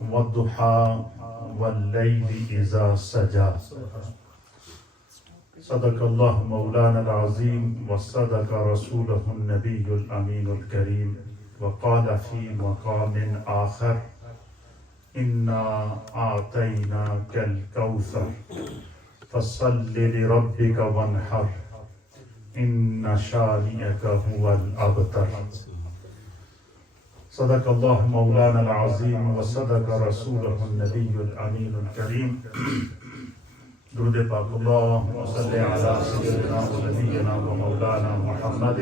والضحى والليل إذا سجى صدق الله مولانا العظيم وصدق رسوله النبي الأمين الكريم وقال في مقام آخر إنا أعطيناك الكوثر فصل لربك وانحر إن شانئك هو الأبتر صدق الله مولانا العظيم وصدق رسوله النبي الأمين الكريم درود پاک اللهم صل على سيدنا ونبينا ومولانا محمد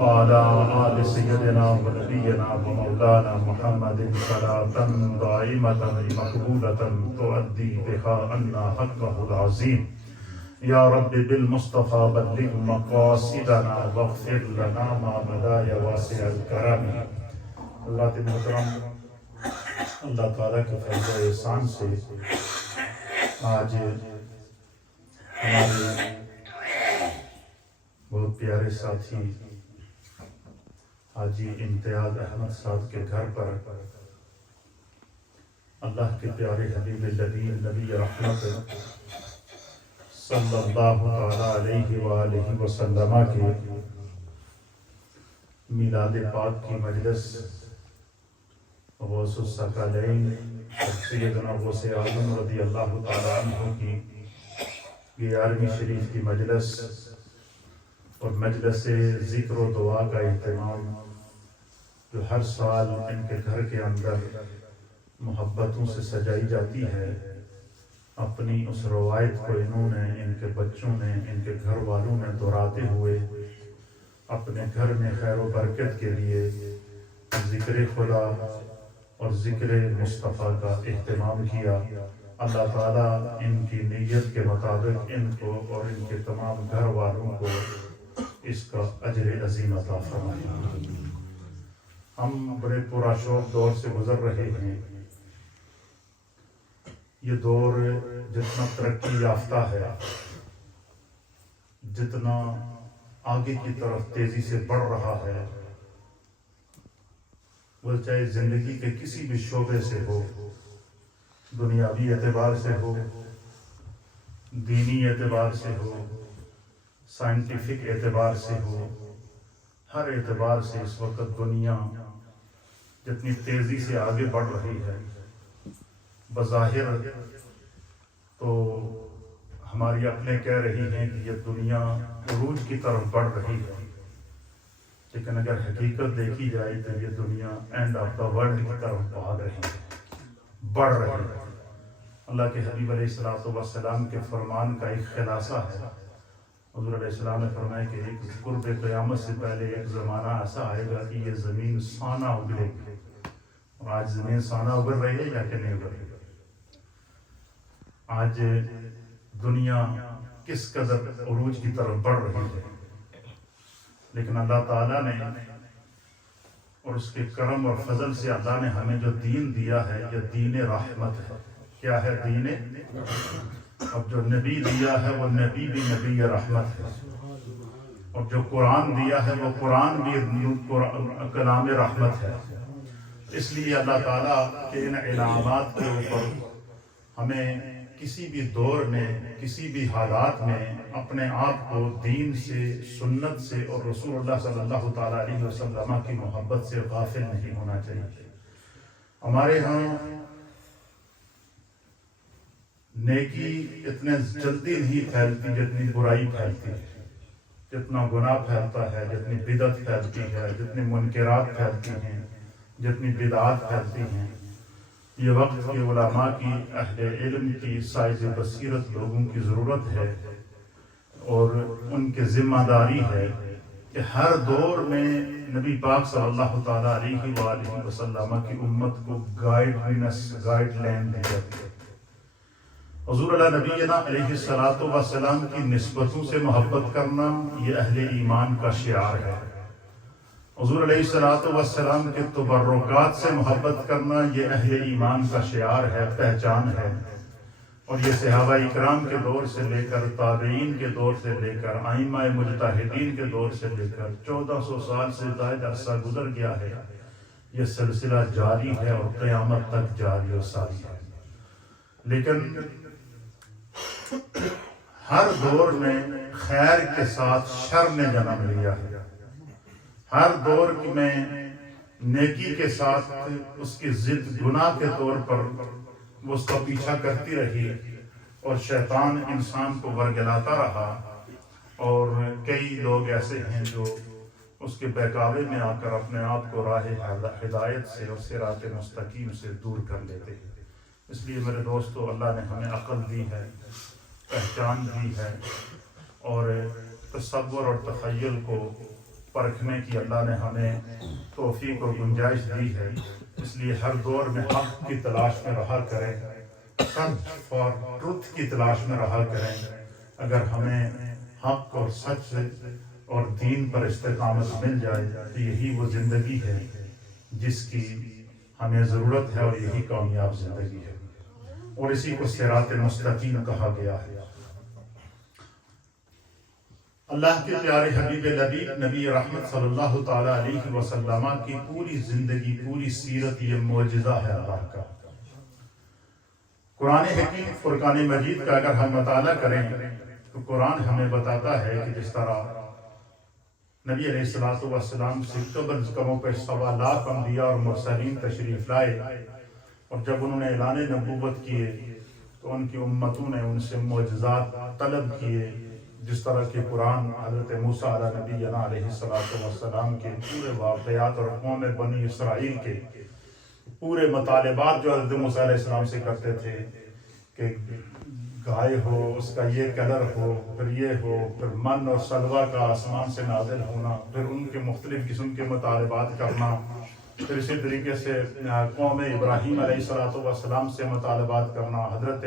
وعلى آل سيدنا ونبينا ومولانا محمد صلاة دائمة مقبولة تؤدي بها عنا حقه العظيم يا رب بالمصطفى بلغ مقاصدنا واغفر لنا ما بدا يا واسع الكرم اللہ محترم اللہ تعالیٰ کے فضل و احسان سے آج ہمارے بہت پیارے ساتھی حاجی امتیاز احمد صاحب کے گھر پر اللہ کے پیارے حبیب الذین نبی رحمت صلی اللہ تعالیٰ علیہ وآلہ وسلم کے میلاد پاک کی مجلس غوث الثقلین سیدنا غوث اعظم رضی اللہ تعالیٰ عنہ کی 11ویں شریف کی مجلس اور مجلس ذکر و دعا کا اہتمام جو ہر سال ان کے گھر کے اندر محبتوں سے سجائی جاتی ہے، اپنی اس روایت کو انہوں نے، ان کے بچوں نے، ان کے گھر والوں نے دہراتے ہوئے اپنے گھر میں خیر و برکت کے لیے ذکر خدا اور ذکر مصطفیٰ کا اہتمام کیا۔ اللہ تعالیٰ ان کی نیت کے مطابق ان کو اور ان کے تمام گھر والوں کو اس کا اجر عظیم عطا فرمائے۔ ہم بڑے پورا شوق دور سے گزر رہے ہیں۔ یہ دور جتنا ترقی یافتہ ہے، جتنا آگے کی طرف تیزی سے بڑھ رہا ہے، وہ چاہے زندگی کے کسی بھی شعبے سے ہو، دنیاوی اعتبار سے ہو، دینی اعتبار سے ہو، سائنٹیفک اعتبار سے ہو، ہر اعتبار سے اس وقت دنیا جتنی تیزی سے آگے بڑھ رہی ہے، بظاہر تو ہماری عقلیں کہہ رہی ہیں کہ یہ دنیا عروج کی طرف بڑھ رہی ہے، لیکن اگر حقیقت دیکھی جائے تو یہ دنیا اینڈ آف دا ورلڈ کی طرف بھاگ رہی ہے، بڑھ رہی ہے۔ اللہ کے حبیب علیہ السلام کے فرمان کا ایک خلاصہ ہے۔ حضور علیہ السلام نے فرمایا کہ ایک قرب قیامت سے پہلے ایک زمانہ ایسا آئے گا کہ یہ زمین سانہ اگلے گی، اور آج زمین سانہ اگر رہی ہے یا کہ نہیں اگر رہی ہے؟ آج دنیا کس قدر عروج کی طرف بڑھ رہی ہے، لیکن اللہ تعالیٰ نے اور اس کے کرم اور فضل سے اللہ نے ہمیں جو دین دیا ہے یہ دین رحمت ہے۔ کیا ہے دین؟ اب جو نبی دیا ہے وہ نبی بھی نبی رحمت ہے، اور جو قرآن دیا ہے وہ قرآن بھی کلام رحمت ہے۔ اس لیے اللہ تعالیٰ کے ان انعامات کے اوپر ہمیں کسی بھی دور میں، کسی بھی حالات میں اپنے آپ کو دین سے، سنت سے اور رسول اللہ صلی اللہ تعالیٰ علیہ وسلم کی محبت سے غافل نہیں ہونا چاہیے۔ ہمارے ہاں نیکی اتنے جلدی نہیں پھیلتی جتنی برائی پھیلتی ہے، جتنا گناہ پھیلتا ہے، جتنی بدعت پھیلتی ہے، جتنی منکرات پھیلتی ہیں، جتنی بدعات پھیلتی ہیں۔ یہ وقت کے علماء کی، اہل علم کی، صاحب بصیرت لوگوں کی ضرورت ہے، اور ان کی ذمہ داری ہے کہ ہر دور میں نبی پاک صلی اللہ تعالیٰ علیہ وآلہ وسلم کی امت کو گائیڈ لائن دی جاتی ہے۔ حضور علیہ نبینا علیہ السلام کی نسبتوں سے محبت کرنا یہ اہل ایمان کا شعار ہے۔ حضور علیہ السلام کے تبرکات سے محبت کرنا یہ اہل ایمان کا شعار ہے، پہچان ہے۔ اور یہ صحابہ اکرام کے دور سے لے کر، تابعین کے دور سے لے کر، ائمہ مجتہدین کے دور سے لے کر 1400 سال سے زائد عرصہ گزر گیا ہے، یہ سلسلہ جاری ہے اور قیامت تک جاری و ساری ہے. لیکن ہر دور میں خیر کے ساتھ شر نے جنم لیا ہے. ہر دور میں نیکی کے ساتھ اس کی ضد گناہ کے طور پر وہ اس کا پیچھا کرتی رہی اور شیطان انسان کو ورگلاتا رہا. اور کئی لوگ ایسے ہیں جو اس کے بہکاوے میں آ کر اپنے آپ کو راہ ہدایت سے اور صراط مستقیم سے دور کر لیتے ہیں. اس لیے میرے دوستو، اللہ نے ہمیں عقل دی ہے، پہچان دی ہے، اور تصور اور تخیل کو پرکھنے کی اللہ نے ہمیں توفیق اور گنجائش دی ہے. اس لیے ہر دور میں حق کی تلاش میں رہا کریں، سچ فار ٹروتھ کی تلاش میں رہا کریں. اگر ہمیں حق اور سچ اور دین پر استقامت مل جائے تو یہی وہ زندگی ہے جس کی ہمیں ضرورت ہے، اور یہی کامیاب زندگی ہے، اور اسی کو صراط مستقیم کہا گیا ہے. اللہ کے پیارے حبیب لبیب نبی رحمت صلی اللہ تعالی علیہ وسلم کی پوری زندگی، پوری سیرت یہ معجزہ ہے اللہ کا. قرآن حکیم فرقان مجید کا اگر ہم مطالعہ کریں تو قرآن ہمیں بتاتا ہے کہ جس طرح نبی علیہ السلام سے قبل کموں پہ 1.25 لاکھ انبیاء اور مرسلین تشریف لائے، اور جب انہوں نے اعلان نبوت کیے تو ان کی امتوں نے ان سے معجزات طلب کیے. جس طرح کہ قرآن حضرت موسیٰ علیہ نبینا علیہ السلام کے پورے واقعات اور قوم بنی اسرائیل کے پورے مطالبات جو حضرت موسیٰ علیہ السلام سے کرتے تھے کہ گائے ہو، اس کا یہ کلر ہو، پھر یہ ہو، پھر من اور سلوہ کا آسمان سے نازل ہونا، پھر ان کے مختلف قسم کے مطالبات کرنا. پھر اسی طریقے سے قوم ابراہیم علیہ السلام سے مطالبات کرنا، حضرت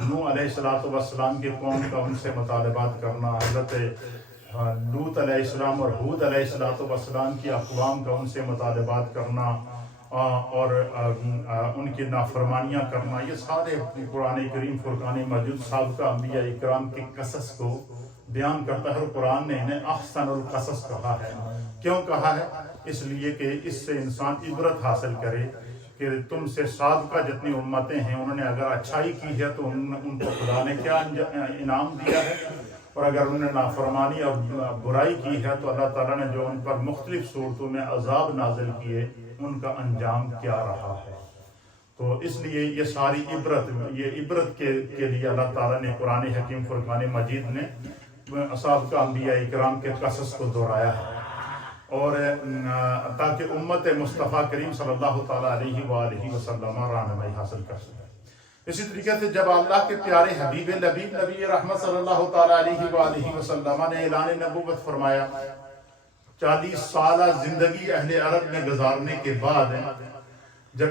نوح علیہ السلام کی قوم کا ان سے مطالبات کرنا، حضرت لوط علیہ السلام اور ہود علیہ السلام کی اقوام کا ان سے مطالبات کرنا، اور ان کی نافرمانیاں کرنا. یہ سارے قرآن کریم فرقان مجید سابقہ انبیاء اکرام کے قصص کو بیان کرتا ہے، اور قرآن نے انہیں احسن القصص کہا ہے. کیوں کہا ہے؟ اس لیے کہ اس سے انسان عبرت حاصل کرے کہ تم سے سابقہ جتنی امتیں ہیں انہوں نے اگر اچھائی کی ہے تو ان کو خدا نے کیا انعام دیا ہے، اور اگر انہوں نے نافرمانی اور برائی کی ہے تو اللہ تعالیٰ نے جو ان پر مختلف صورتوں میں عذاب نازل کیے ان کا انجام کیا رہا ہے. تو اس لیے یہ ساری عبرت کے لیے اللہ تعالیٰ نے قرآن حکیم فرقان مجید نے سابقہ انبیاء اکرام کے قصص کو دہرایا ہے، اور تاکہ امت مصطفیٰ کریم صلی اللہ تعالیٰ علیہ وآلہ وسلم رہنمائی حاصل کر سکے. اسی طریقے سے جب اللہ کے پیارے حبیب لبیب نبی رحمت صلی اللہ تعالیٰ علیہ وآلہ وسلم نے اعلان نبوت فرمایا، 40 سالہ زندگی اہل عرب میں گزارنے کے بعد جب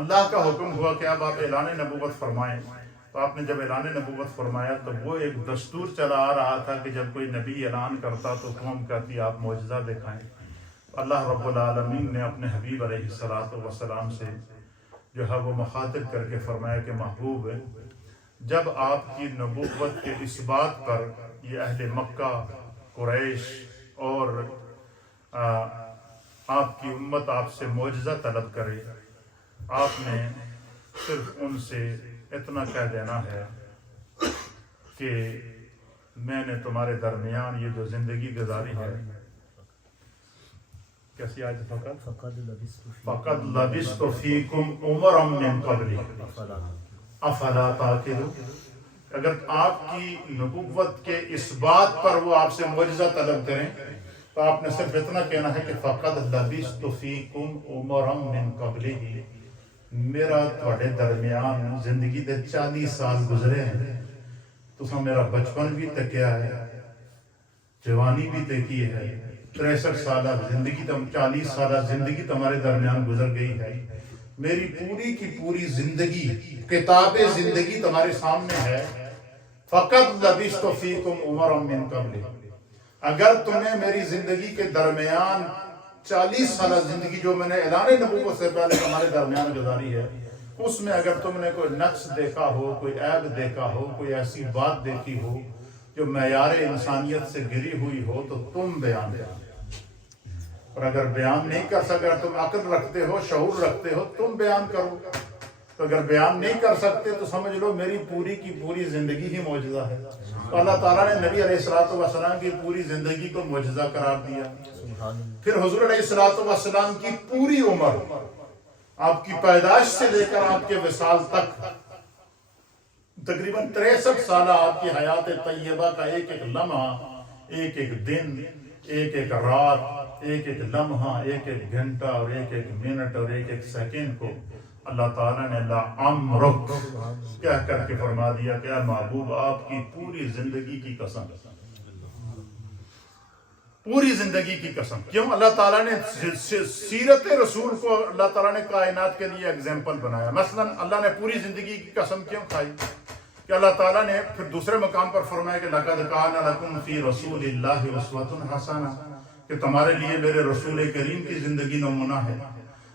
اللہ کا حکم ہوا کہ اب آپ اعلان نبوت فرمائیں، تو آپ نے جب اعلان نبوت فرمایا تو وہ ایک دستور چلا آ رہا تھا کہ جب کوئی نبی اعلان کرتا تو قوم کہتی آپ معجزہ دکھائیں. اللہ رب العالمین نے اپنے حبیب علیہ السلام سے جو ہے وہ مخاطب کر کے فرمایا کہ محبوب، جب آپ کی نبوت کے اس بات پر یہ اہل مکہ، قریش اور آپ کی امت آپ سے معجزہ طلب کرے، آپ نے صرف ان سے اتنا کہہ دینا ہے کہ میں نے تمہارے درمیان یہ جو زندگی گزاری ہے، کیسی آیت؟ فقد لبثت فیکم عمرا من قبلی افلا تعقلون. اگر آپ کی نبوت کے اس بات پر وہ آپ سے معجزہ طلب کریں تو آپ نے صرف اتنا کہنا ہے کہ فقد لبثت فیکم عمرا من قبلی، میرا تھوڑے درمیان زندگی دے 40 سال گزرے ہیں، تو میرا بچپن بھی تکیا ہے، جوانی بھی تکی ہے، 63 سالہ زندگی 40 سالہ زندگی تمہارے درمیان گزر گئی ہے، میری پوری کی پوری زندگی کتاب زندگی تمہارے سامنے ہے. فقط لبثت فیکم عمرا من قبلی، اگر تمہیں میری زندگی کے درمیان 40 سالہ زندگی جو میں نے اعلان نبوت سے پہلے تمہارے درمیان گزاری ہے، اس میں اگر تم نے کوئی نقص دیکھا ہو، کوئی عیب دیکھا ہو، کوئی ایسی بات دیکھی ہو جو معیار انسانیت سے گری ہوئی ہو تو تم بیان کرو. اور اگر بیان نہیں کر سکے، تم عقل رکھتے ہو، شعور رکھتے ہو، تم بیان کرو. تو اگر بیان نہیں کر سکتے تو سمجھ لو میری پوری کی پوری زندگی ہی معجزہ ہے. تو اللہ تعالیٰ نے نبی علیہ السلام کی پوری زندگی کو معجزہ قرار دیا. پھر حضور علیہ السلام کی پوری عمر، آپ کی پیدائش سے لے کر آپ کے وصال تک، تقریباً 63 سالہ آپ کی حیات طیبہ کا ایک ایک لمحہ، ایک ایک دن، ایک ایک رات، ایک ایک لمحہ، ایک ایک گھنٹہ اور ایک ایک منٹ اور ایک ایک سیکنڈ کو اللہ تعالیٰ نے لعمرک کہہ کر کے فرما دیا کہ اے محبوب آپ کی پوری زندگی کی قسم، پوری زندگی کی قسم. کیوں؟ اللہ تعالیٰ نے سیرت رسول کو اللہ تعالیٰ نے کائنات کے لیے ایگزامپل بنایا. مثلا اللہ نے پوری زندگی کی قسم کیوں کھائی؟ کہ اللہ تعالیٰ نے پھر دوسرے مقام پر فرمایا کہ لَقَدْ كَانَ لَكُمْ فِي رَسُولِ اللَّهِ أُسْوَةٌ حَسَنَةٌ، کہ تمہارے لیے میرے رسول کریم کی زندگی نمونہ ہے.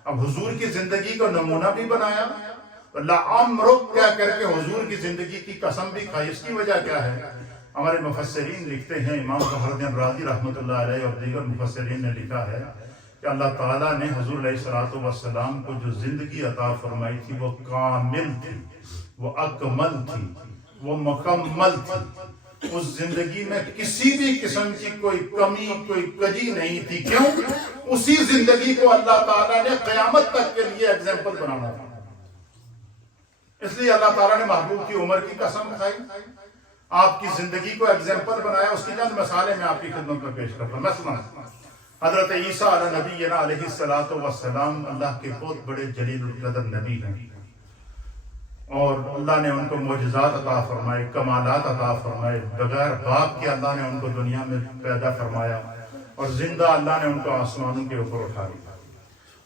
اب حضور کی زندگی کو نمونہ بھی بنایا، لعمرک کہہ کر کے حضور کی زندگی کی قسم بھی کھائی. اس کی وجہ کیا ہے؟ ہمارے مفسرین لکھتے ہیں، امام فخر الدین رازی رحمۃ اللہ علیہ اور دیگر مفسرین نے لکھا ہے کہ اللہ تعالیٰ نے حضور علیہ السلام کو جو زندگی عطا فرمائی تھی وہ کامل تھی، وہ اکمل تھی، وہ مکمل تھی. اس زندگی میں کسی بھی قسم کی کوئی کمی، کوئی کجی نہیں تھی. کیوں؟ اسی زندگی کو اللہ تعالیٰ نے قیامت تک کے لیے ایگزامپل بنانا تھا. اس لیے اللہ تعالیٰ نے محبوب کی عمر کی قسم کھائی، آپ کی زندگی کو ایگزامپل بنایا. اس کی چند مثالیں میں آپ کی خدمت میں پیش کرتا ہوں. مثلا حضرت عیسیٰ علیہ نبینا علیہ السلام اللہ کے بہت بڑے جلیل القدر نبی ہیں، اور اللہ نے ان کو معجزات عطا فرمائے، کمالات عطا فرمائے. بغیر باپ کے اللہ نے ان کو دنیا میں پیدا فرمایا، اور زندہ اللہ نے ان کو آسمانوں کے اوپر اٹھا دیا.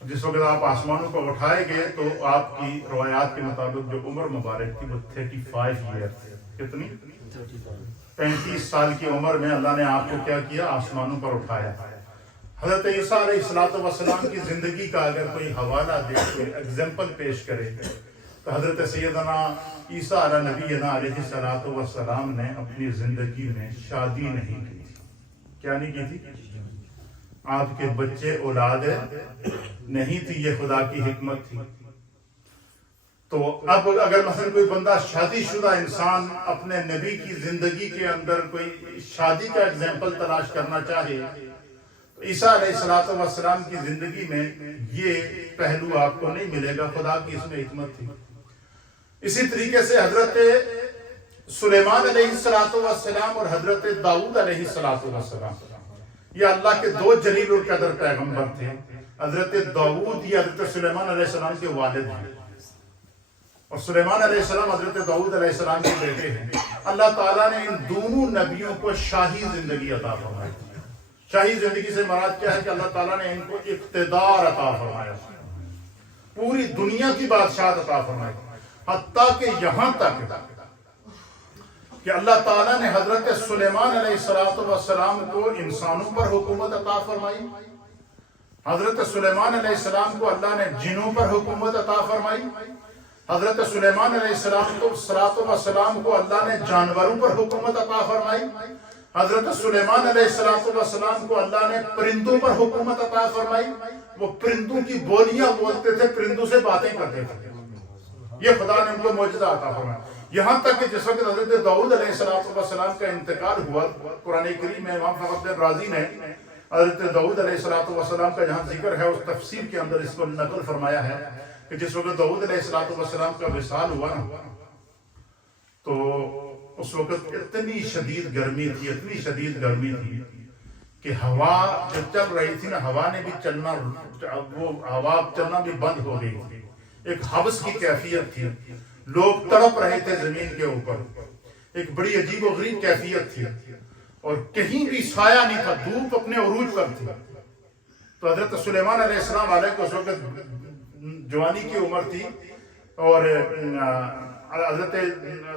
جس وقت آپ آسمانوں کو اٹھائے گئے تو آپ کی روایات کے مطابق جو عمر مبارک تھی وہ 35 ایئر تھی. کتنی؟ 35 سال کی عمر میں اللہ نے آپ کو کیا کیا؟ آسمانوں پر اٹھایا. حضرت عیسیٰ علیہ السلام کی زندگی کا اگر کوئی حوالہ دے، کوئی ایگزامپل پیش کرے تو حضرت سیدنا عیسیٰ علیہ نبینا علیہ السلام نے اپنی زندگی میں شادی نہیں کی تھی. کیا نہیں کی تھی؟ آپ کے بچے اولاد نہیں تھی، یہ خدا کی حکمت تھی. تو اب اگر مثلا کوئی بندہ شادی شدہ انسان اپنے نبی کی زندگی کے اندر کوئی شادی کا ایگزامپل تلاش کرنا چاہے تو عیسیٰ علیہ السلام کی زندگی میں یہ پہلو آپ کو نہیں ملے گا. خدا کی اس میں حکمت تھی. اسی طریقے سے حضرت سلیمان علیہ السلام اور حضرت داؤد علیہ السلام، یہ اللہ کے دو جلیل القدر پیغمبر تھے. حضرت داؤد یہ حضرت سلیمان علیہ السلام کے والد ہیں، اور سلیمان علیہ السلام حضرت داؤد علیہ السلام کے بیٹے ہیں. اللہ تعالیٰ نے ان دونوں نبیوں کو شاہی زندگی عطا فرمائی. شاہی زندگی سے مراد کیا ہے؟ کہ اللہ تعالیٰ نے ان کو اقتدار عطا فرمایا، پوری دنیا کی بادشاہت عطا فرمائی. حتیٰ کہ یہاں تک کہ اللہ تعالیٰ نے حضرت سلیمان علیہ السلام کو انسانوں پر حکومت عطا فرمائی. حضرت سلیمان علیہ السلام کو اللہ نے جنوں پر حکومت عطا فرمائی. حضرت سلیمان علیہ السلام کو اللہ نے جانوروں پر حکومت عطا فرمائی. حضرت سلیمان علیہ السلام کو اللہ نے پرندوں پر حکومت عطا فرمائی. وہ پرندوں کی بولیاں بولتے تھے، پرندوں سے باتیں کرتے تھے. یہ خدا نے ان کو معجزہ عطا فرمایا. یہاں تک کہ جس وقت حضرت داؤد علیہ السلام کا انتقال ہوا، قرآن کریم میں امام فخر الدین رازی نے حضرت داؤد علیہ السلام کا جہاں ذکر ہے اس تفسیر کے اندر اس کو نقل فرمایا ہے کہ جس وقت داؤد علیہ السلام کا وصال ہوا نا، تو اس وقت اتنی شدید گرمی تھی کہ ہوا جب چل رہی تھی نا، ہوا نے بھی چلنا، وہ ہوا چلنا بھی بند ہو گئی تھی. ایک حبس کی کیفیت تھی، لوگ تڑپ رہے تھے زمین کے اوپر. ایک بڑی عجیب و غریب کیفیت تھی، اور کہیں بھی سایہ نہیں تھا، دھوپ اپنے عروج پر تھی. تو حضرت سلیمان علیہ السلام علیہ کو اس وقت جوانی کی عمر تھی، اور حضرت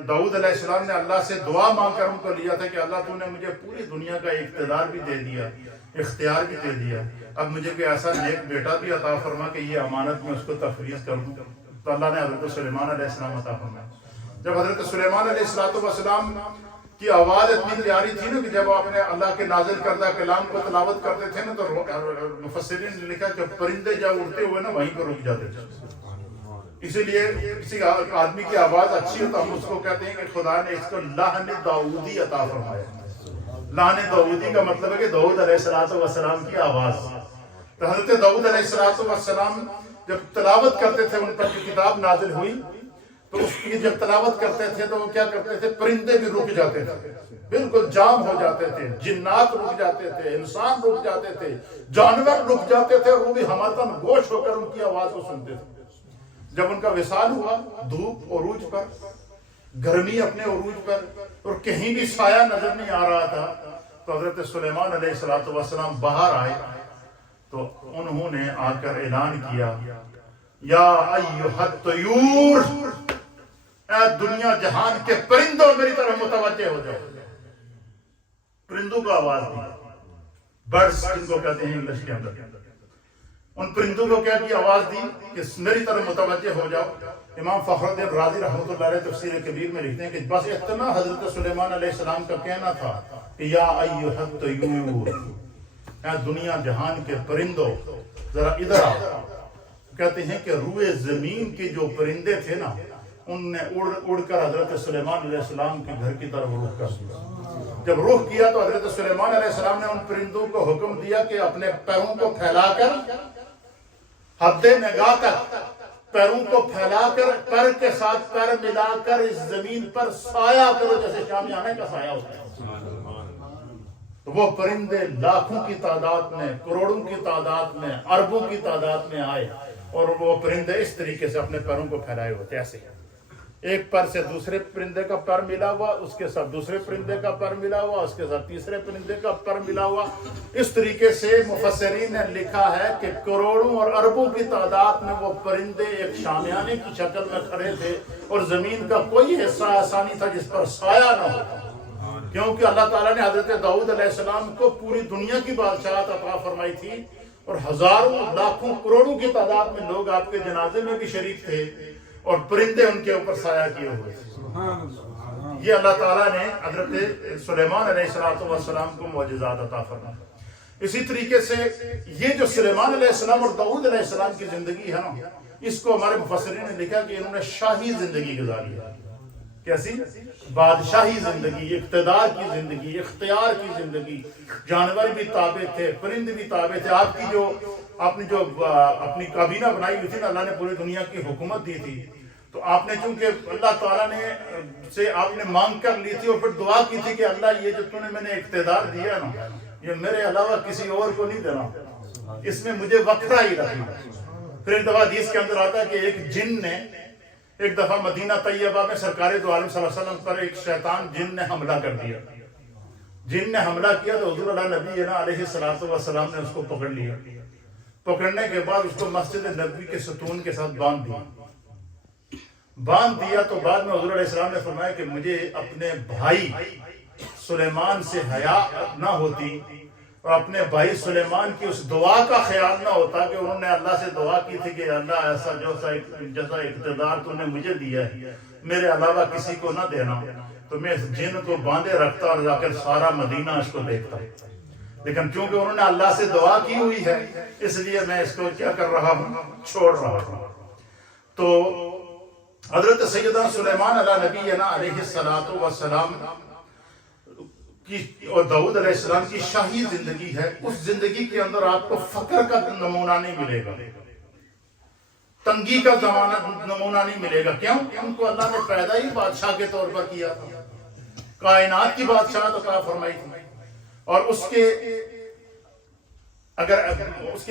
داؤد علیہ السلام نے اللہ سے دعا مانگ کر ان کو لیا تھا کہ اللہ تو نے مجھے پوری دنیا کا اقتدار بھی دے دیا، اختیار بھی دے دیا، اب مجھے کوئی ایسا نیک بیٹا بھی عطا فرما کہ یہ امانت میں اس کو تفویض کر دوں. تو اللہ نے حضرت سلیمان علیہ السلام عطا فرمایا. جب حضرت سلیمان علیہ السلام کی آواز اتنی پیاری تھی نا کہ جب آپ نے اللہ کے نازل کردہ کلام کو تلاوت کرتے تھے نا تو مفسرین نے لکھا کہ پرندے جب اڑتے ہوئے نا وہیں پر رک جاتے تھے. اسی لیے کسی آدمی کی آواز اچھی ہو تو ہم اس کو کہتے ہیں کہ خدا نے اس کو لحن داؤدی عطا فرمایا. لحن داؤدی کا مطلب ہے کہ داؤد علیہ السلام کی آواز. تو حضرت داؤد علیہ السلام جب تلاوت کرتے تھے، ان پر کتاب نازل ہوئی تو اس کی جب تلاوت کرتے تھے تو وہ کیا کرتے تھے، پرندے بھی رک جاتے تھے، بالکل جام ہو جاتے تھے، جنات رک جاتے تھے، انسان رک جاتے تھے، جانور رک جاتے تھے، اور وہ بھی ہماتن گوش ہو کر ان کی آواز کو سنتے تھے. جب ان کا وصال ہوا دھوپ عروج پر، گرمی اپنے عروج پر، اور کہیں بھی سایہ نظر نہیں آ رہا تھا، تو حضرت سلیمان علیہ السلام باہر آئے تو انہوں نے آ کر اعلان کیا، یا ایھا الطیور، اے دنیا جہان کے پرندوں میری طرف متوجہ ہو جاؤ. پرندوں کو آواز دی، برڈز جن کو کہتے ہیں انگلش کے اندر. ان پرندوں کو کیا کی آواز دی کہ میری طرف متوجہ ہو جاؤ. امام فخر الدین رازی رحمۃ اللہ علیہ تفسیر کبیر میں لکھتے ہیں کہ بس اتنا حضرت سلیمان علیہ السلام کا کہنا تھا کہ یا ایھا الطیور، اے دنیا جہان کے پرندوں ذرا ادھر آؤ. کہتے ہیں کہ روئے زمین کے جو پرندے تھے نا، ان نے اڑ کر حضرت سلیمان علیہ السلام کے گھر کی طرف رخ کر دیا. جب رخ کیا تو حضرت سلیمان علیہ السلام نے ان پرندوں کو حکم دیا کہ اپنے پیروں کو پھیلا کر حد نگاہ تک پیروں کو پھیلا کر پر کے ساتھ پیر ملا کر اس زمین پر سایہ کرو، جیسے شامیانے کا سایہ ہوتا ہے. تو وہ پرندے لاکھوں کی تعداد میں، کروڑوں کی تعداد میں، اربوں کی تعداد میں آئے، اور وہ پرندے اس طریقے سے اپنے پیروں کو پھیلائے ہوتے ایسے، ایک پر سے دوسرے پرندے کا پر ملا ہوا، اس کے ساتھ دوسرے پرندے کا پر ملا ہوا، اس کے ساتھ تیسرے پرندے کا پر ملا ہوا. اس طریقے سے مفسرین نے لکھا ہے کہ کروڑوں اور اربوں کی تعداد میں وہ پرندے ایک شامیانے کی شکل میں کھڑے تھے، اور زمین کا کوئی حصہ ایسا نہیں تھا جس پر سایہ نہ ہو، کیونکہ اللہ تعالیٰ نے حضرت داؤد علیہ السلام کو پوری دنیا کی بادشاہت عطا فرمائی تھی، اور ہزاروں لاکھوں کروڑوں کی تعداد میں لوگ آپ کے جنازے میں بھی شریک تھے، اور پرندے ان کے اوپر سایہ کیے ہوئے تھے. یہ اللہ تعالیٰ نے حضرت سلیمان علیہ السلام کو معجزات عطا فرمائے. اسی طریقے سے یہ جو سلیمان علیہ السلام اور داؤد علیہ السلام کی زندگی ہے نا، اس کو ہمارے مفسرین نے لکھا کہ انہوں نے شاہی زندگی گزاری ہے. کیسی؟ بادشاہی زندگی، اقتدار کی زندگی، اختیار کی زندگی. جانور بھی تابع تھے، پرند بھی تابع تھے. آپ نے جو اپنی کابینہ بنائی ہوئی تھی نا، اللہ نے پوری دنیا کی حکومت دی تھی، تو آپ نے چونکہ اللہ تعالیٰ نے سے آپ نے مانگ کر لی تھی، اور پھر دعا کی تھی کہ اللہ یہ جو تم نے میں نے اقتدار دیا نا، یہ میرے علاوہ کسی اور کو نہیں دینا، اس میں مجھے وقرہ ہی رکھی. پھر ایک دفعہ حدیث کے اندر آتا ہے کہ ایک جن نے ایک دفعہ مدینہ طیبہ میں سرکار دو عالم صلی اللہ علیہ وسلم پر ایک شیطان جن نے حملہ کر دیا. جن نے حملہ کیا تو حضور اللہ نبی علیہ السلام نے اس کو پکڑ لیا. پکڑنے کے بعد اس کو مسجد نبوی کے ستون کے ساتھ باندھ دیا. تو بعد میں حضور علیہ السلام نے فرمایا کہ مجھے اپنے بھائی سلیمان سے حیا نہ ہوتی، اور اپنے بھائی سلیمان کی اس دعا کا خیال نہ ہوتا کہ انہوں نے اللہ سے دعا کی تھی کہ اللہ ایسا جیسا اقتدار تو نے مجھے دیا ہے میرے علاوہ کسی کو نہ دینا، تو میں اس جن کو باندھے رکھتا اور جا کر سارا مدینہ اس کو دیکھتا. لیکن چونکہ انہوں نے اللہ سے دعا کی ہوئی ہے، اس لیے میں اس کو کیا کر رہا ہوں، چھوڑ رہا ہوں. تو حضرت سیدنا سلیمان علیہ السلام کی اور داؤد علیہ السلام کی شاہی زندگی ہے. اس زندگی کے اندر آپ کو فقر کا نمونہ نہیں ملے گا، تنگی کا نمونہ نہیں ملے گا. کیوں؟ ان کو اللہ نے پیدا ہی بادشاہ کے طور پر کیا تھا، کائنات کی بادشاہت عطا فرمائی تھی. اور اس کے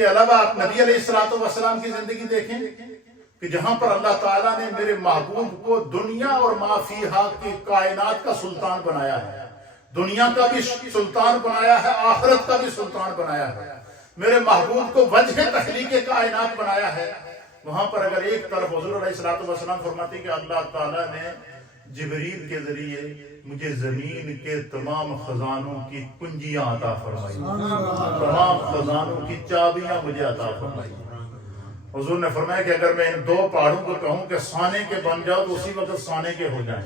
علاوہ آپ نبی علیہ السلام کی زندگی دیکھیں کہ جہاں پر اللہ تعالیٰ نے میرے محبوب کو دنیا اور ما فیہا کی کائنات کا سلطان بنایا ہے، دنیا کا بھی سلطان بنایا ہے، آخرت کا بھی سلطان بنایا ہے. میرے محبوب کو وجہ تخلیق کائنات بنایا ہے. وہاں پر اگر ایک طرف حضور علیہ السلام فرماتے کہ اللہ تعالیٰ نے جبریل کے ذریعے مجھے زمین کے تمام خزانوں کی کنجیاں عطا فرمائی، تمام خزانوں کی چابیاں مجھے عطا فرمائی. حضور نے فرمایا کہ اگر میں ان دو پہاڑوں کو کہوں کہ سانے کے بن جاؤ تو اسی وقت سانے کے ہو جائیں.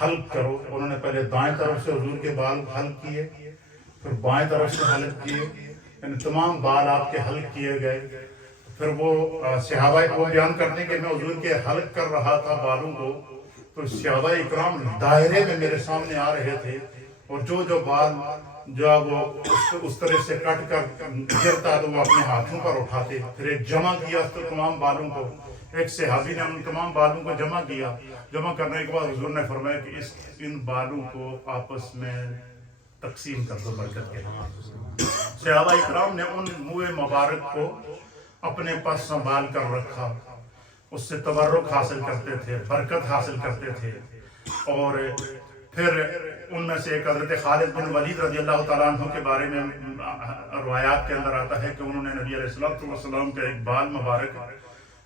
حلق کرو. انہوں نے پہلے دائیں طرف سے حضور کے بال حلق کیے، پھر بائیں طرف سے حلق کیے، یعنی تمام بال آپ کے حلق کیے گئے. پھر وہ صحابہ کو بیان کرنے کے میں حضور کے حلق کر رہا تھا بالوں کو، تو صحابہ اکرام دائرے میں میرے سامنے آ رہے تھے، اور جو بال جو وہ اس طرح سے کٹ کر گرتا تو وہ اپنے ہاتھوں پر اٹھاتے. پھر ایک جمع کیا تو تمام بالوں کو، ایک صحابی نے ان تمام بالوں کو جمع کیا. جمع کرنے کے بعد حضور نے فرمایا کہ ان بالوں کو آپس میں تقسیم کر دو برکت کے لیے. صحابہ اکرام نے ان منہ مبارک کو اپنے پاس سنبھال کر رکھا، اس سے تبرک حاصل کرتے تھے، برکت حاصل کرتے تھے. اور پھر ان میں سے ایک حضرت خالد بن ولید رضی اللہ تعالیٰ عنہ کے بارے میں روایات کے اندر آتا ہے کہ انہوں نے نبی علیہ السلام کا ایک بال مبارک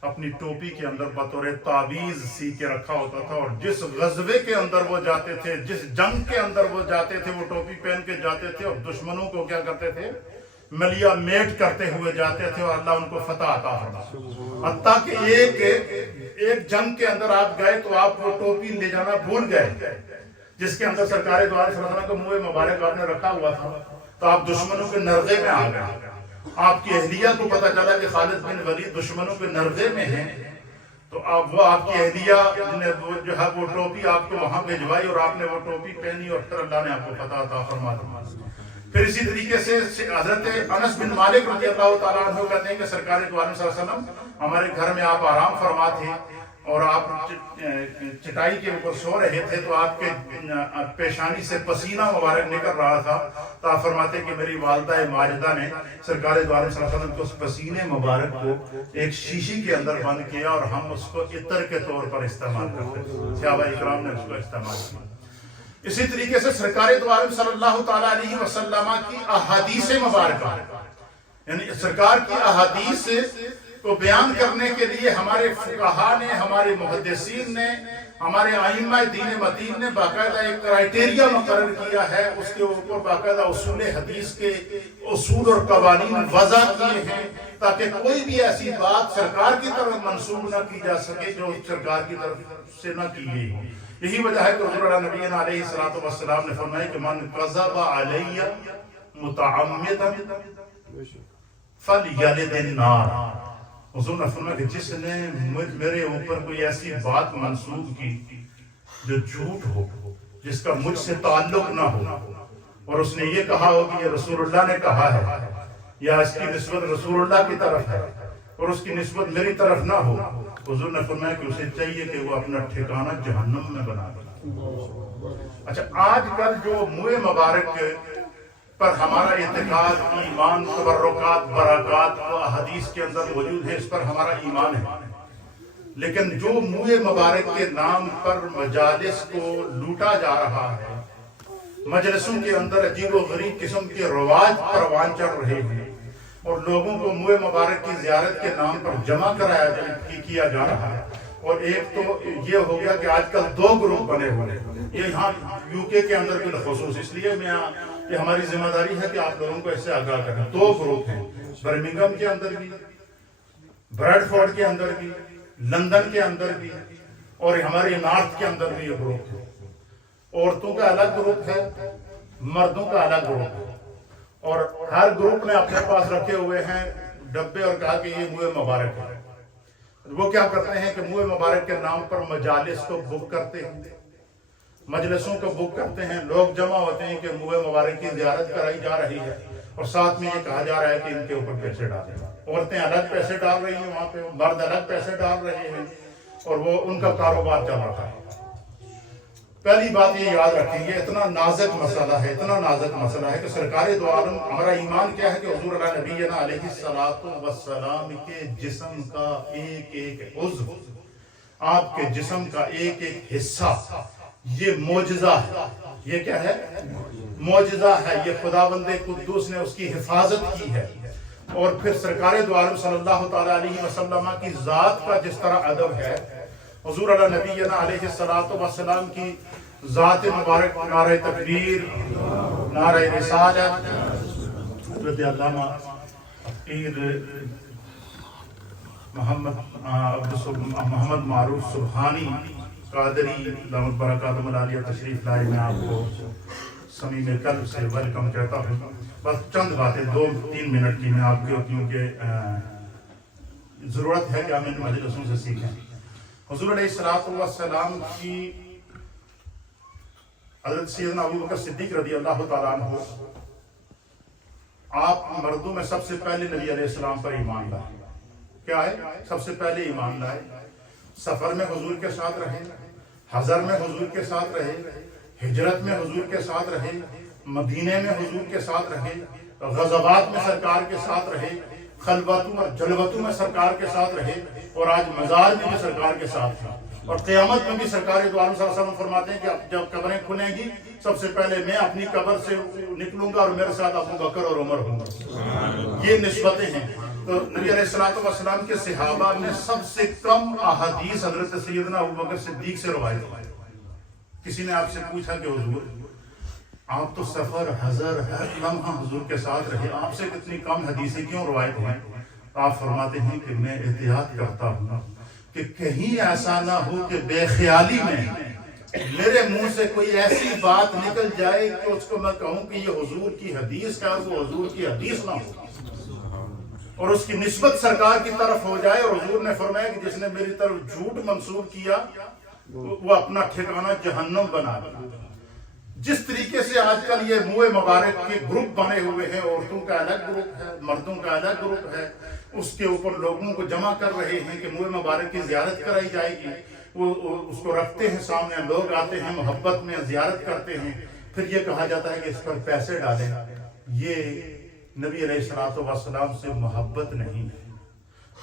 اپنی ٹوپی کے اندر بطور تعویذ سی کے رکھا ہوتا تھا، اور جس غزوے کے اندر وہ جاتے تھے، جس جنگ کے اندر وہ جاتے تھے، وہ ٹوپی پہن کے جاتے تھے اور دشمنوں کو کیا کرتے تھے؟ ملیا میٹ کرتے ہوئے جاتے تھے، اور اللہ ان کو فتح عطا فرماتا. حتیٰ کہ ایک جنگ کے اندر آپ گئے تو آپ وہ ٹوپی لے جانا بھول گئے جس کے اندر سرکار دو عالم صلی اللہ علیہ وسلم کا منہ مبارک آپ نے رکھا ہوا تھا. تو آپ دشمنوں کے نرغے میں آ گئے. آپ کی اہلیہ کو پتہ چلا کہ خالد بن ولید دشمنوں کے نرغے میں ہیں، تو وہ آپ کی اہلیہ نے جو ہے وہ ٹوپی آپ کو وہاں بھجوائی، اور آپ نے وہ ٹوپی پہنی، اور پھر اللہ نے آپ کو فتح عطا فرما دی. پھر اسی طریقے سے حضرت انس بن مالک رضی اللہ تعالیٰ عنہ کہتے ہیں کہ سرکار دو عالم صلی اللہ علیہ وسلم ہمارے گھر میں آپ آرام فرما تھے، اور آپ چٹائی کے اوپر سو رہے تھے، تو آپ کے پیشانی سے پسینہ مبارک نکل رہا تھا. تو آپ فرماتے کہ میری والدہ ماجدہ نے سرکار دو عالم صلی اللہ علیہ وسلم کو اس پسینے مبارک کو ایک شیشی کے اندر بند کیا، اور ہم اس کو عطر کے طور پر استعمال کرتے تھے. صحابہ اکرام نے اس کو استعمال کیا. اسی طریقے سے سرکار دو عالم صلی اللہ تعالیٰ علیہ وسلم کی احادیث مبارکہ، یعنی سرکار کی احادیث کو بیان کرنے کے لیے ہمارے فقہا نے، ہمارے محدثین نے، ہمارے ائمہ دین متین نے باقاعدہ ایک کرائٹیریا مقرر کیا ہے. اس کے اوپر باقاعدہ اصول حدیث کے اصول اور قوانین وضع کیے ہیں، تاکہ کوئی بھی ایسی بات سرکار کی طرف منسوب نہ کی جا سکے جو سرکار کی طرف سے نہ کی گئی ہو. یہی وجہ ہے کہ حضور نبی علیہ السلام نے فرمایا کہ من کذب علی متعمدا فلیلد النار. حضور نے فرمایا کہ جس نے میرے اوپر کوئی ایسی بات منسوب کی جو جھوٹ ہو، جس کا مجھ سے تعلق نہ ہو، اور اس نے یہ کہا ہو کہ یہ رسول اللہ نے کہا ہے، یا اس کی نسبت رسول اللہ کی طرف ہے اور اس کی نسبت میری طرف نہ ہو، حضور نے فرمایا کہ اسے چاہیے کہ وہ اپنا ٹھکانہ جہنم میں بنا دے. اچھا، آج کل جو منہ مبارک پر ہمارا اعتقاد، ایمان، تبرکات، برکات و احادیث کے اندر موجود ہے، اس پر ہمارا ایمان ہے، لیکن جو منہ مبارک کے نام پر مجالس کو لوٹا جا رہا ہے، مجلسوں کے اندر عجیب و غریب قسم کے رواج پروان چڑھ رہے ہیں، اور لوگوں کو منہ مبارک کی زیارت کے نام پر جمع کیا جا رہا ہے. اور ایک تو یہ ہو گیا کہ آج کل دو گروپ بنے ہوئے ہیں، یہ یہاں یو کے کے اندر بالخصوص، اس لیے یہ ہماری ذمہ داری ہے کہ آپ لوگوں کو اس سے آگاہ کریں. دو گروپ ہیں، برمنگھم کے اندر بھی، بریڈ فورڈ کے اندر بھی، لندن کے اندر بھی، اور ہمارے نارتھ کے اندر بھی یہ گروپ ہے. عورتوں کا الگ گروپ ہے، مردوں کا الگ گروپ ہے، اور ہر گروپ نے اپنے پاس رکھے ہوئے ہیں ڈبے اور کہا کہ یہ منہ مبارک ہے. وہ کیا کرتے ہیں کہ منہ مبارک کے نام پر مجالس کو بک کرتے ہیں، مجلسوں کو بک کرتے ہیں، لوگ جمع ہوتے ہیں کہ منہ مبارک کی زیارت کرائی جا رہی ہے، اور ساتھ میں یہ کہا جا رہا ہے کہ ان کے اوپر پیسے ڈالیں. عورتیں الگ پیسے ڈال رہی ہیں وہاں پہ، مرد الگ پیسے ڈال رہے ہیں، اور وہ ان کا کاروبار چل رہا ہے. پہلی بات یہ یاد رکھیں گے، اتنا نازک مسئلہ ہے، اتنا نازک مسئلہ ہے کہ سرکار دو عالم، ہمارا ایمان کیا ہے کہ حضور اللہ نبینا علیہ السلام کے جسم کا ایک ایک عضو، آپ کے جسم کا ایک ایک حصہ، یہ معجزہ ہے. یہ کیا ہے؟ معجزہ ہے. یہ خداوند قدوس نے اس کی حفاظت کی ہے. اور پھر سرکار دو عالم صلی اللہ تعالیٰ علیہ وسلم کی ذات کا جس طرح ادب ہے، حضور اللہ نبینا علیہ السلام کی ذات مبارک، نعرہ تکبیر، نعرہ رسالت. حضرت علامہ پیر محمد معروف سبحانی قادری دامت برکاتہم العالیہ تشریف لائے، میں آپ کو صمیم قلب سے ویلکم کہتا ہوں۔ بس چند باتیں 2-3 منٹ کی میں آپ کو، کیونکہ ضرورت ہے کہ ہم ان مجلسوں سے سیکھیں۔ حضور علیہ السلام کی حضرت سیدنا ابوبکر صدیق رضی اللہ تعالیٰ عنہ، آپ مردوں میں سب سے پہلے نبی علیہ السلام پر ایمان لائے۔ کیا ہے؟ سب سے پہلے ایمان لائے، سفر میں حضور کے ساتھ رہے، حضر میں حضور کے ساتھ رہے، ہجرت میں حضور کے ساتھ رہے، مدینے میں حضور کے ساتھ رہے، غزوات میں سرکار کے ساتھ رہے، خلوتوں اور جلوتوں میں سرکار کے ساتھ رہے، اور آج مزار میں بھی سرکار کے ساتھ ہیں، اور قیامت میں بھی سرکار دو عالم صلی اللہ علیہ وسلم فرماتے ہیں کہ جب قبریں کھلیں گی سب سے پہلے میں اپنی قبر سے نکلوں گا اور میرے ساتھ ابو بکر اور عمر ہوں گا۔ یہ نسبتیں ہیں۔ تو نبی علیہ السلام کے صحابہ میں سب سے کم احادیث حضرت سیدنا ابوبکر صدیق سے روایت ہے۔ کسی نے آپ سے پوچھا کہ حضور آپ تو سفر حضر ہر لمحہ حضور کے ساتھ رہے، آپ سے کتنی کم حدیثیں کیوں روایت ہیں؟ آپ فرماتے ہیں کہ میں احتیاط کرتا ہوں کہ کہیں ایسا نہ ہو کہ بے خیالی میں میرے منہ سے کوئی ایسی بات نکل جائے کہ اس کو میں کہوں کہ یہ حضور کی حدیث ہے اور وہ حضور کی حدیث نہ ہو، اور اس کی نسبت سرکار کی طرف ہو جائے۔ اور حضور نے فرمایا کہ جس نے میری طرف جھوٹ منسوب کیا وہ اپنا ٹھکانہ جہنم بنا دیا۔ جس طریقے سے آج کل یہ منہ مبارک کے گروپ بنے ہوئے ہیں، عورتوں کا الگ گروپ ہے، مردوں کا الگ گروپ ہے، اس کے اوپر لوگوں کو جمع کر رہے ہیں کہ منہ مبارک کی زیارت کرائی جائے گی، وہ اس کو رکھتے ہیں سامنے، لوگ آتے ہیں محبت میں زیارت کرتے ہیں، پھر یہ کہا جاتا ہے کہ اس پر پیسے ڈالیں۔ یہ نبی علیہ السلام سے محبت نہیں ہے۔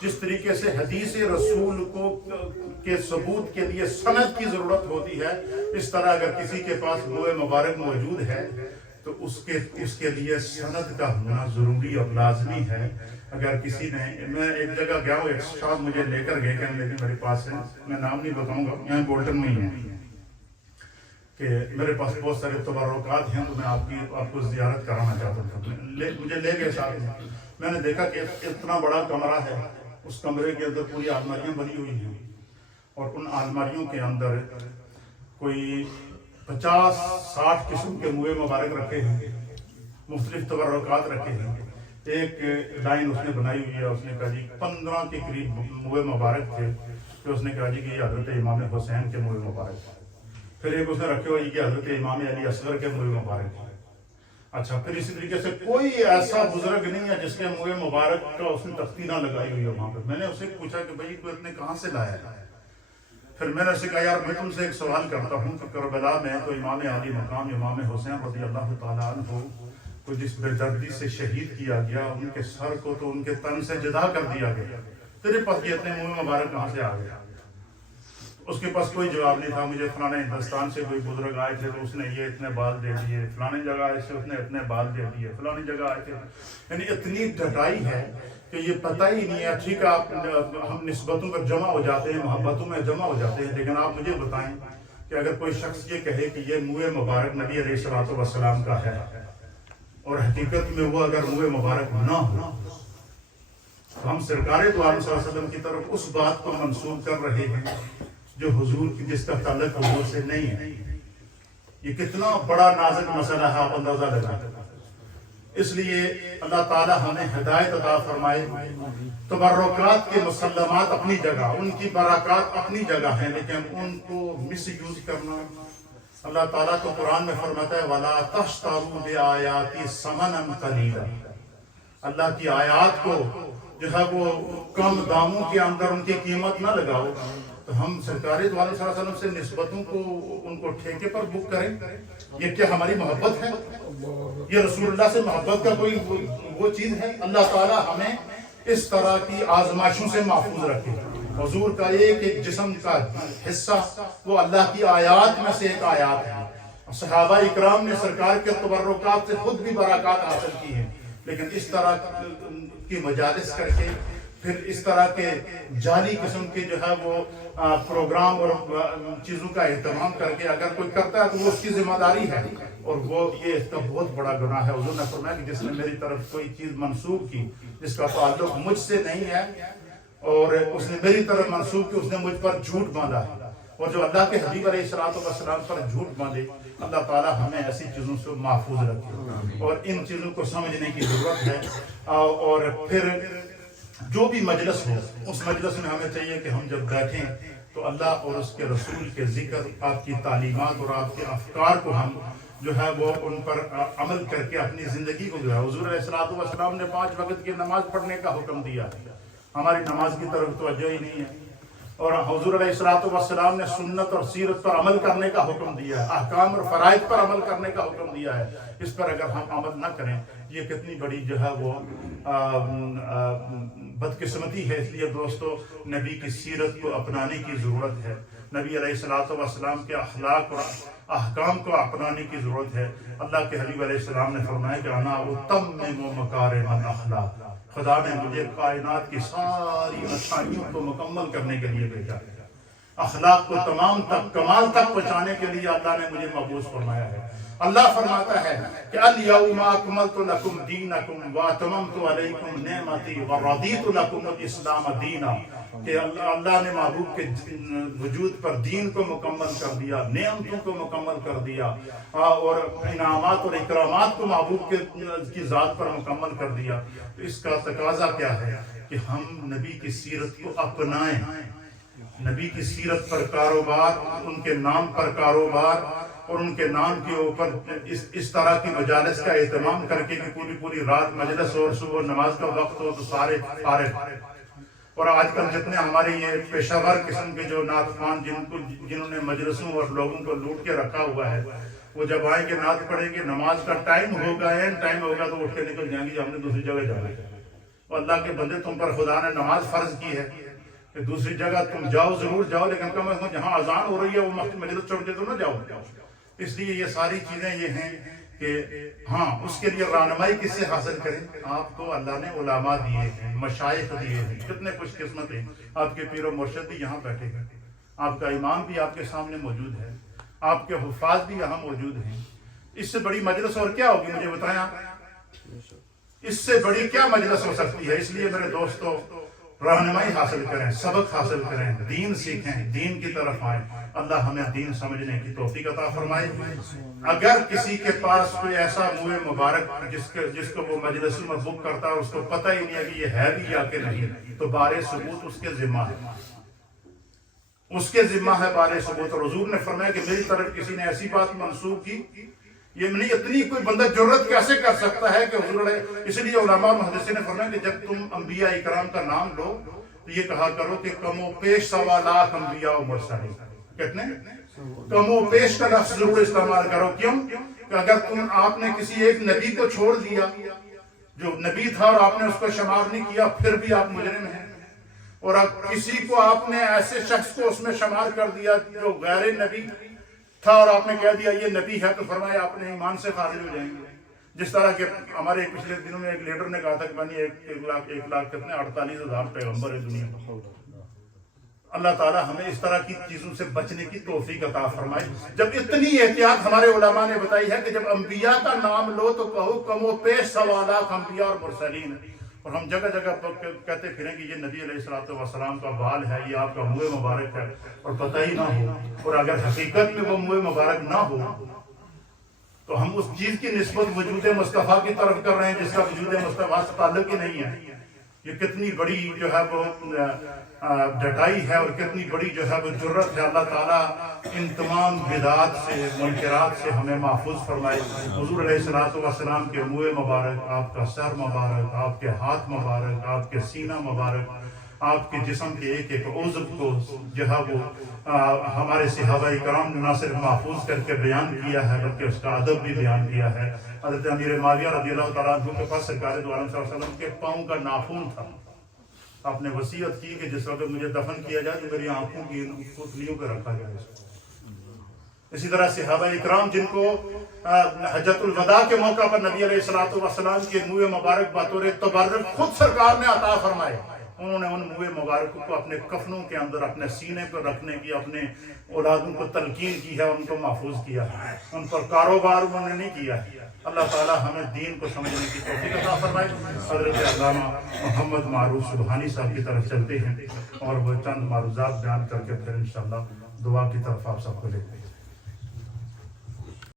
جس طریقے سے حدیث رسول کے ثبوت کے لیے سند کی ضرورت ہوتی ہے، اس طرح اگر کسی کے پاس منہ مبارک موجود ہے تو اس کے لیے سند کا ہونا ضروری اور لازمی ہے۔ اگر کسی نے، میں ایک جگہ گیا ہوں، ایک صاحب مجھے لے کر گئے، لیکن میرے پاس ہے، میں نام نہیں بتاؤں گا، یہاں گولڈن میں ہی ہے، کہ میرے پاس بہت سارے تبرکات ہیں تو میں آپ کو زیارت کرانا چاہتا ہوں۔ مجھے لے گئے ساتھ، میں نے دیکھا کہ اتنا بڑا کمرہ ہے، اس کمرے کے اندر پوری آلماریاں بنی ہوئی ہیں، اور ان آلماریوں کے اندر کوئی 50-60 قسم کے منہ مبارک رکھے ہیں، مختلف تبرکات رکھے ہیں۔ ایک لائن اس نے بنائی ہوئی ہے، اس نے کہا جی 15 کے قریب منہ مبارک تھے، پھر اس نے کہا جی کہ یہ حضرت امام حسین کے منہ مبارک تھے، پھر ایک اس نے رکھے ہوئی کہ حضرت امام علی اصغر کے منہ مبارک تھے۔ اچھا، پھر اسی طریقے سے کوئی ایسا بزرگ نہیں ہے جس کے منہ مبارک کا اس نے تختی نہ لگائی ہوئی ہے وہاں پہ۔ میں نے اسے پوچھا کہ بھائی تو اتنے کہاں سے لایا ہے؟ پھر میں نے اسے کہا یار میں تم سے ایک سوال کرتا ہوں کہ کربلا میں تو امام علی مقام امام حسین رضی اللہ تعالیٰ عنہ کو جس بے دردی سے شہید کیا گیا، ان کے سر کو تو ان کے تن سے جدا کر دیا گیا، تیرے پاس یہ اتنے منہ مبارک کہاں سے آ گیا؟ اس کے پاس کوئی جواب نہیں تھا۔ مجھے فلانے ہندوستان سے کوئی بزرگ آئے تھے تو اس نے یہ اتنے بال دے دیے، فلانے جگہ آئے سے اس نے اتنے بال دے دیے، فلانی جگہ آئے تھے، یعنی اتنی ڈٹائی ہے کہ یہ پتہ ہی نہیں ہے۔ ٹھیک ہے، ہم نسبتوں پر جمع ہو جاتے ہیں، محبتوں میں جمع ہو جاتے ہیں، لیکن آپ مجھے بتائیں کہ اگر کوئی شخص یہ کہے کہ یہ منہ مبارک نبی علیہ السلام کا ہے، اور حقیقت میں وہ اگر منہ مبارک نہ ہو، تو ہم سرکار دو عالم صلی اللہ علیہ وسلم کی طرف اس بات کو منسوب کر رہے ہیں جو حضور کی، جس کا تعلق حضور سے نہیں ہے۔ یہ کتنا بڑا نازک مسئلہ ہے، آپ اندازہ لگائیں۔ اس لیے اللہ تعالی ہمیں ہدایت عطا فرمائے۔ تبرکات کے مسلمات اپنی جگہ، ان کی برکات اپنی جگہ ہیں، لیکن ان کو مس یوز کرنا، اللہ تعالیٰ تو قرآن میں فرماتا ہے وَلَا تَشْتَرُوا بِآيَاتِ ثَمَنًا قَلِيلًا، اللہ کی آیات کو جو ہے وہ کم داموں کے اندر ان کی قیمت نہ لگاؤ۔ تو ہم سرکار دو عالم صلی اللہ علیہ وسلم سے نسبتوں کو ان کو ٹھیکے پر بک کریں، یہ کیا ہماری محبت ہے؟ یہ رسول اللہ سے محبت کا کوئی وہ چیز ہے؟ اللہ تعالیٰ ہمیں اس طرح کی آزمائشوں سے محفوظ رکھے۔ حضور کا ایک جسم کا حصہ وہ اللہ کی آیات میں سے ایک آیات ہے۔ صحابہ اکرام نے سرکار کے تبرکات سے خود بھی برکات حاصل کی ہیں، لیکن اس طرح کی مجالس کر کے، پھر اس طرح کے جعلی قسم کے جو ہے وہ پروگرام اور چیزوں کا اہتمام کر کے اگر کوئی کرتا ہے تو وہ اس کی ذمہ داری ہے، اور وہ یہ اس کا بہت بڑا گناہ ہے۔ حضور نے فرمایا کہ جس نے میری طرف کوئی چیز منسوب کی جس کا تعلق مجھ سے نہیں ہے، اور اس نے میری طرف منسوب کی، اس نے مجھ پر جھوٹ باندھا ہے، اور جو اللہ کے حبیب علیہ السلام پر جھوٹ باندھے، اللہ تعالیٰ ہمیں ایسی چیزوں سے محفوظ رکھے، اور ان چیزوں کو سمجھنے کی ضرورت ہے۔ اور پھر جو بھی مجلس ہو، اس مجلس میں ہمیں چاہیے کہ ہم جب بیٹھیں تو اللہ اور اس کے رسول کے ذکر، آپ کی تعلیمات اور آپ کے افکار کو ہم جو ہے وہ ان پر عمل کر کے اپنی زندگی کو گزاریں۔ حضور علیہ السلام نے 5 وقت کی نماز پڑھنے کا حکم دیا ہے، ہماری نماز کی طرف توجہ ہی نہیں ہے۔ اور حضور علیہ السلام نے سنت اور سیرت پر عمل کرنے کا حکم دیا ہے، احکام اور فرائض پر عمل کرنے کا حکم دیا ہے۔ اس پر اگر ہم عمل نہ کریں، یہ کتنی بڑی جو ہے وہ بدقسمتی ہے۔ اس لیے دوستو، نبی کی سیرت کو اپنانے کی ضرورت ہے، نبی علیہ السلام کے اخلاق اور احکام کو اپنانے کی ضرورت ہے۔ اللہ کے حبیب علیہ السلام نے فرمایا کہ انا اتمم مکارم الاخلاق، خدا نے مجھے کائنات کی ساری اچھائیوں کو مکمل کرنے کے لیے بھیجا ہے، اخلاق کو تمام تک کمال تک پہنچانے کے لیے اللہ نے مجھے مبعوث فرمایا ہے۔ اللہ فرماتا ہے کہ الیوم اکملت لکم دینکم واتممت علیکم نعمتی ورضیت لکم الاسلام دینا، کہ اللہ نے محبوب کے وجود پر دین کو مکمل کر دیا، نعمتوں کو مکمل کر دیا، اور انعامات اور اکرامات کو محبوب کی ذات پر مکمل کر دیا۔ تو اس کا تقاضا کیا ہے کہ ہم نبی کی سیرت کو اپنائیں، نبی کی سیرت پر کاروبار، ان کے نام پر کاروبار، اور ان کے نام کے اوپر اس طرح کی مجالس کا اہتمام کر کے کہ پوری رات مجلس اور صبح نماز کا وقت ہو تو سارے فارغ۔ اور آج کل جتنے ہمارے یہ پیشہ ور قسم کے جو نعت خوان جنہوں نے مجلسوں اور لوگوں کو لوٹ کے رکھا ہوا ہے، وہ جب آئیں گے نعت پڑھیں گے، نماز کا ٹائم ہوگا، ٹائم ہوگا تو اٹھ کے نکل جائیں گے، ہم نے دوسری جگہ جانا ہے۔ اور اللہ کے بندے، تم پر خدا نے نماز فرض کی ہے کہ دوسری جگہ تم جاؤ، ضرور جاؤ، لیکن کم از کم جہاں اذان ہو رہی ہے وہ مجلس چھوڑ کے تو نہ جاؤ۔ اس لیے یہ ساری چیزیں یہ ہیں کہ ہاں، اس کے لیے رہنمائی کس سے حاصل کریں؟ آپ کو اللہ نے علماء دیے ہیں، مشائخ دیے ہیں، کتنے خوش قسمت ہیں، آپ کے پیر و مرشد بھی یہاں بیٹھے ہیں، آپ کا امام بھی آپ کے سامنے موجود ہے، آپ کے حفاظ بھی یہاں موجود ہیں۔ اس سے بڑی مجلس اور کیا ہوگی؟ مجھے بتائیں آپ، اس سے بڑی کیا مجلس ہو سکتی ہے؟ اس لیے میرے دوستو، رہنمائی حاصل کریں، سبق حاصل کریں، دین سیکھیں، دین کی طرف آئیں۔ اللہ ہمیں دین سمجھنے کی توفیق عطا فرمائے۔ اگر کسی کے پاس کوئی ایسا منہ مبارک جس کو وہ مجلسوں میں بک کرتا ہے، اس کو پتہ ہی نہیں ہے کہ یہ ہے بھی یا کہ نہیں، تو بارے ثبوت اس کے ذمہ ہے، اس کے ذمہ ہے بارے ثبوت۔ اور حضور نے فرمایا کہ میری طرف کسی نے ایسی بات منسوخ کی، یہ نہیں، اتنی کوئی بندہ جرت کیسے کر سکتا ہے کہ حضور نے، اس لیے علماء اور محدثین نے فرمایا کہ جب تم انبیاء اکرام کا نام لو تو یہ کہا کرو کہ کم و پیش 1.25 لاکھ انبیاء و مرسلین، کتنے؟ کم و پیش کا لفظ ضرور استعمال کرو۔ کیوں؟ کہ اگر آپ نے کسی ایک نبی کو چھوڑ دیا جو نبی تھا اور آپ نے اس کو شمار نہیں کیا، پھر بھی آپ مجرم ہیں۔ اور کسی کو آپ نے ایسے شخص کو اس میں شمار کر دیا جو غیر نبی تھا اور آپ نے کہہ دیا یہ نبی ہے، تو فرمایا آپ نے ایمان سے خارج ہو جائیں گے۔ جس طرح کہ ہمارے پچھلے دنوں میں ایک لیڈر نے کہا تھا کہ بنی 1 لاکھ کتنے 48,000 پیغمبر ہے دنیا میں۔ اللہ تعالیٰ ہمیں اس طرح کی چیزوں سے بچنے کی توفیق عطا فرمائے۔ جب اتنی احتیاط ہمارے علماء نے بتائی ہے کہ جب انبیاء کا نام لو تو کہو کم و پیش 1.25 لاکھ انبیاء اور مرسلین، اور ہم جگہ جگہ کہتے پھریں کہ یہ نبی علیہ السلام کا بال ہے، یہ آپ کا منہ مبارک ہے، اور پتہ ہی نہ ہو، اور اگر حقیقت میں وہ منہ مبارک نہ ہو تو ہم اس چیز کی نسبت وجود مصطفیٰ کی طرف کر رہے ہیں جس کا وجود مصطفیٰ سے تعلق ہی نہیں ہے۔ یہ کتنی بڑی جو ہے وہ ڈٹائی ہے اور کتنی بڑی جو ہے وہ جرت ہے۔ اللہ تعالیٰ ان تمام بدعات سے، منکرات سے ہمیں محفوظ فرمائے۔ حضور علیہ السلام کے منہ مبارک، آپ کا سر مبارک، آپ کے ہاتھ مبارک، آپ کے سینہ مبارک، آپ کے جسم کے ایک ایک عضو کو جو ہے وہ ہمارے صحابہ کرام نے نہ صرف محفوظ کر کے بیان کیا ہے بلکہ اس کا ادب بھی بیان کیا ہے۔ حضرت امیر معاویہ رضی اللہ تعالیٰ عنہ کے پاس سرکار دو عالم صلی اللہ علیہ وسلم کے پاؤں کا ناخن تھا۔ آپ نے وصیت کی کہ جس وقت مجھے دفن کیا جائے تو میری آنکھوں کی پتلیوں پہ رکھا جائے۔ اسی طرح صحابہ اکرام جن کو حجۃ الوداع کے موقع پر نبی علیہ السلام کے منہ مبارک بطور تبرک خود سرکار نے عطا فرمائے، انہوں نے ان منہ مبارک کو اپنے کفنوں کے اندر اپنے سینے پر رکھنے کی، اپنے اولادوں کو تلقین کی ہے، ان کو محفوظ کیا ہے، ان پر کاروبار انہوں نے نہیں کیا ہے۔ اللہ تعالیٰ ہمیں دین کو سمجھنے کی توفیق عطا فرمائے۔ حضرت علامہ محمد معروف سبحانی صاحب کی طرف چلتے ہیں اور وہ چند معروضات بیان کر کے پھر انشاءاللہ دعا کی طرف آپ سب کو لیتے ہیں۔